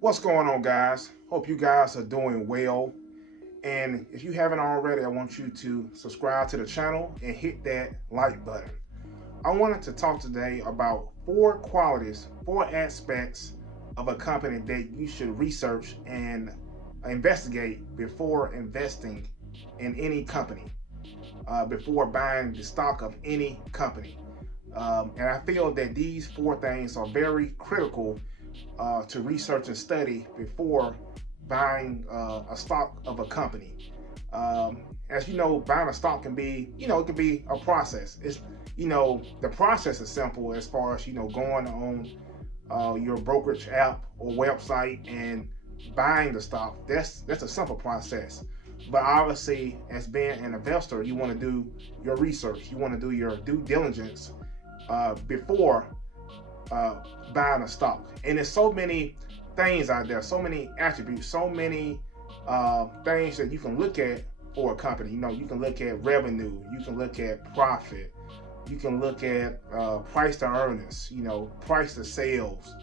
What's going on, guys? Hope you guys are doing well. And if you haven't already, I want you to subscribe to the channel and hit that like button. I wanted to talk today about four qualities, four aspects of a company that you should research and investigate before investing in any company, before buying the stock of any company. And I feel that these four things are very critical to research and study before buying a stock of a company. As you know, buying a stock can be, it can be a process. The process is simple as far as, going on your brokerage app or website and buying the stock. That's a simple process. But obviously, as being an investor, you want to do your research. You want to do your due diligence before uh, buying a stock. And there's so many things out there, so many attributes, so many things that you can look at for a company. You can look at revenue, you can look at profit, you can look at price to earnings, price to sales,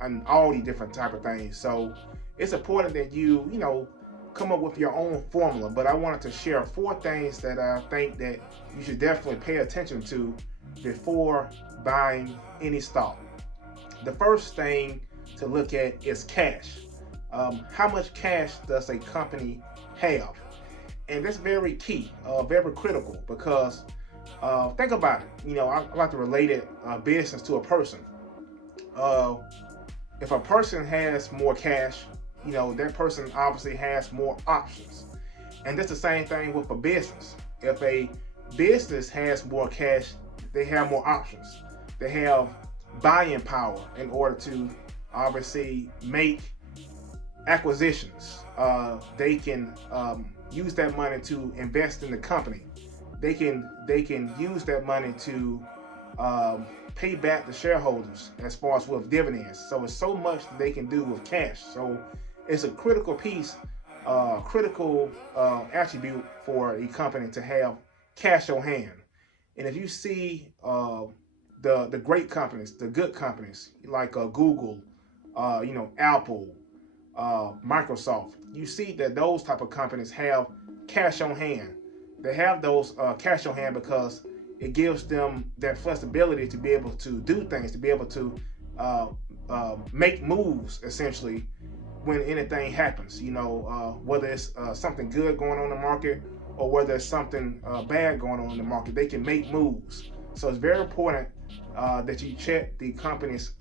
and all these different type of things. So it's important that you come up with your own formula. But I wanted to share four things that I think that you should definitely pay attention to before buying any stock. The first thing to look at is cash. How much cash does a company have? And that's very key, very critical, because think about it. I like to relate it business to a person. Uh, if a person has more cash, that person obviously has more options. And that's the same thing with a business. If a business has more cash, they have more options. They have buying power in order to obviously make acquisitions. They can use that money to invest in the company. They can use that money to pay back the shareholders as far as with dividends. So it's so much that they can do with cash. So it's a critical piece, critical attribute for a company to have cash on hand. And if you see the great companies, the good companies like Google, Apple, Microsoft, you see that those type of companies have cash on hand. They have those cash on hand because it gives them that flexibility to be able to do things, to be able to make moves essentially when anything happens. Whether it's something good going on in the market or whether it's something bad going on in the market, they can make moves. So it's very important that you check the company's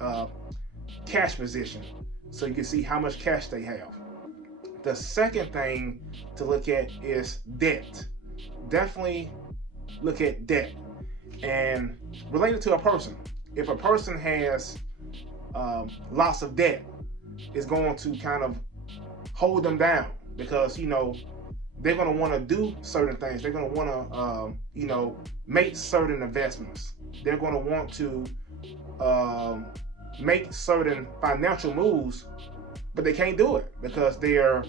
cash position so you can see how much cash they have. The second thing to look at is debt. Definitely look at debt and relate it to a person. If a person has lots of debt, it's going to kind of hold them down because they're going to want to do certain things. They're going to want to make certain investments. They're going to want to make certain financial moves, but they can't do it because they're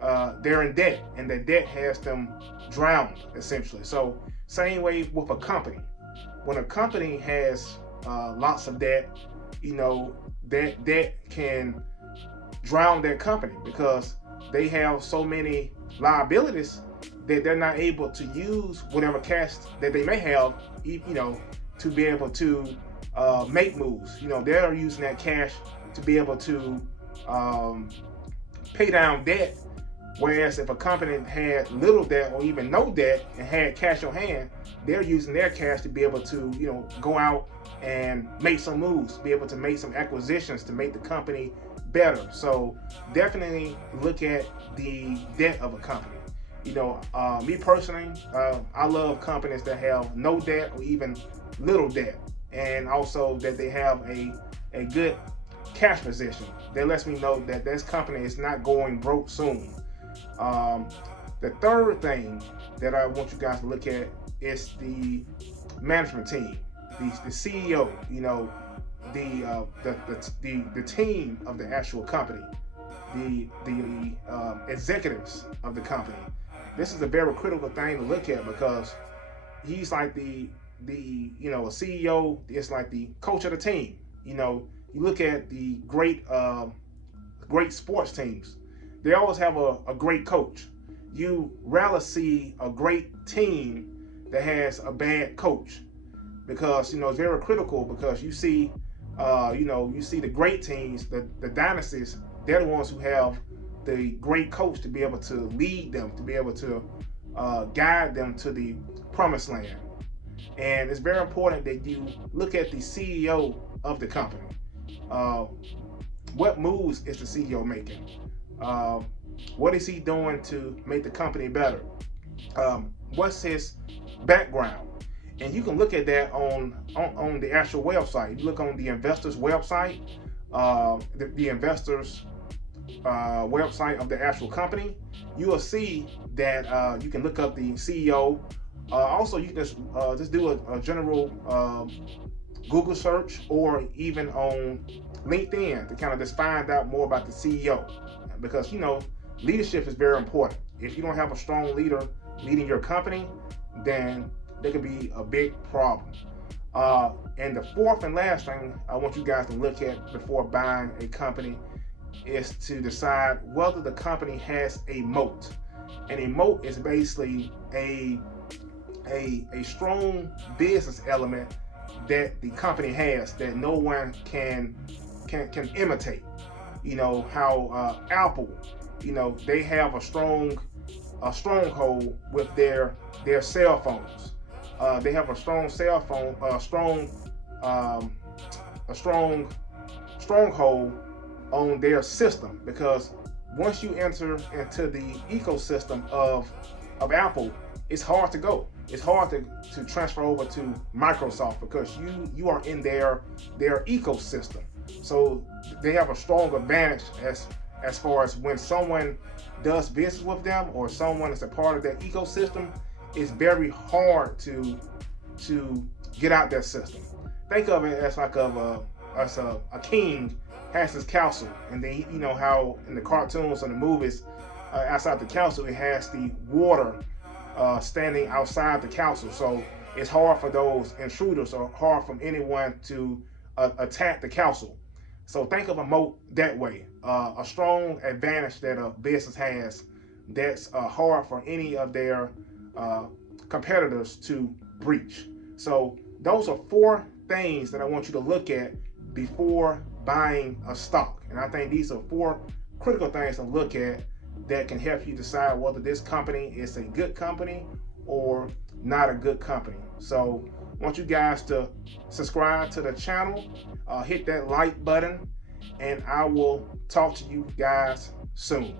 in debt, and the debt has them drowned essentially. So same way with a company. When a company has lots of debt, that debt can drown that company because they have so many liabilities that they're not able to use whatever cash that they may have, to be able to make moves. They're using that cash to be able to pay down debt. Whereas if a company had little debt or even no debt and had cash on hand, they're using their cash to be able to, go out and make some moves, be able to make some acquisitions to make the company better. So definitely look at the debt of a company. Me personally, I love companies that have no debt or even little debt, and also that they have a good cash position. That lets me know that this company is not going broke soon. The third thing that I want you guys to look at is the management team, the CEO. The team of the actual company, the executives of the company. This is a very critical thing to look at because he's like a CEO is like the coach of the team. You look at the great great sports teams, they always have a great coach. You rarely see a great team that has a bad coach, because it's very critical, because you see you see the great teams, the dynasties, they're the ones who have the great coach to be able to lead them, to be able to guide them to the promised land. And it's very important that you look at the CEO of the company. What moves is the CEO making? What is he doing to make the company better? What's his background? And you can look at that on the actual website. You look on the investors website, the investors website of the actual company. You will see that you can look up the CEO. Also, you can just do a general Google search, or even on LinkedIn, to kind of just find out more about the CEO, because leadership is very important. If you don't have a strong leader leading your company, then there could be a big problem. And the fourth and last thing I want you guys to look at before buying a company is to decide whether the company has a moat. And a moat is basically a strong business element that the company has that no one can imitate. How Apple, they have a stronghold with their cell phones. They have a strong cell phone, a stronghold on their system, because once you enter into the ecosystem of Apple, it's hard to go. It's hard to transfer over to Microsoft, because you are in their ecosystem. So they have a strong advantage as far as when someone does business with them, or someone is a part of that ecosystem, it's very hard to get out that system. Think of it as like a king has his castle, and then how in the cartoons and the movies, outside the castle, it has the water standing outside the castle. So it's hard for those intruders, or hard for anyone to attack the castle. So think of a moat that way, a strong advantage that a business has that's hard for any of their competitors to breach. So those are 4 things that I want you to look at before buying a stock. And I think these are 4 critical things to look at that can help you decide whether this company is a good company or not a good company. So I want you guys to subscribe to the channel, hit that like button, and I will talk to you guys soon.